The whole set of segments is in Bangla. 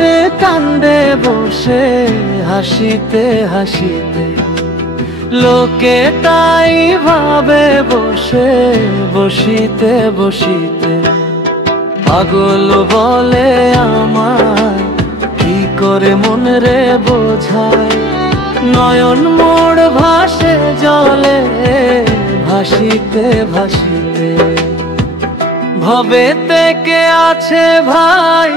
রে কান্দে বসে হাসিতে হাসিতে, লোকে তাই ভাবে বসে বসিতে বসিতে। পাগল বলে আমায় কি করে মন রে বোঝায়, নয়ন মোড় ভাসে জলে ভাসিতে ভাসিতে। ভবে থেকে আছে ভাই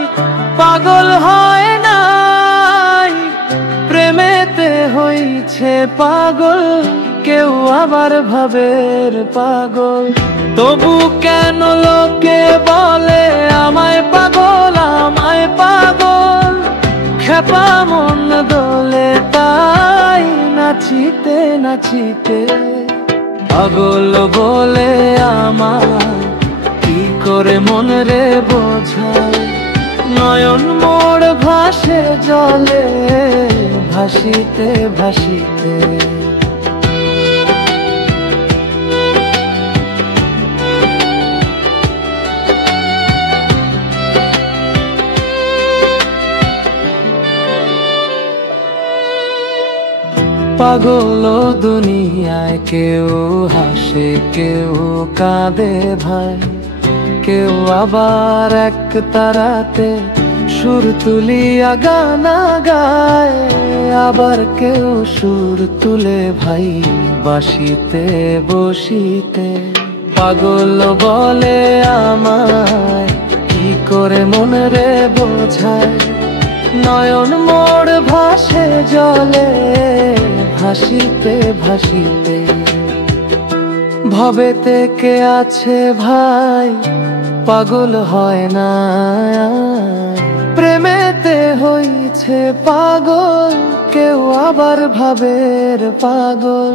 পাগল হয় নাই, প্রেমেতে হইছে পাগল কেউ আবার ভাবের পাগল। তবু কেন লোকে বলে আমায় পাগল আমায় পাগল, খেপা মন দোলে তাই নাচিতে নাচিতে। পাগল বলে আমায় কি করে মন রে বোঝায়, নয়ন মোড় ভাসে জলে ভাসিতে ভাসিতে। পাগল দুনিয়ায় কেউ হাসে কেউ কাঁদে ভাই, কেউ আবার এক তারাতে সুর তুলিয়া গানা গায়, আবার কেউ সুর তুলে ভাই বাসিতে বসিতে। পাগল বলে আমায় কি করে মন রে বোঝায়, নয়ন মোড় ভাসে জলে ভাসিতে ভাসিতে। ভবে থেকে আছে ভাই পাগল হয় না, প্রেমেতে হইছে পাগল কেউ আবার ভাবের পাগল।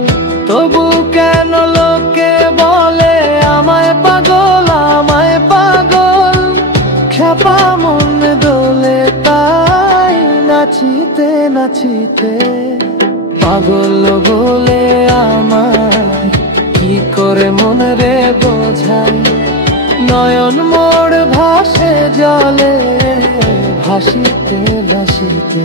তবু কেন লোকে বলে আমায় পাগল আমায় পাগল, খেপা মন দোলে তাই নাচিতে নাচিতে। পাগল বলে আমায় কি করে মন রে বোঝায়, নয়ন মোড় ভাসে জলে ভাসিতে ভাসিতে।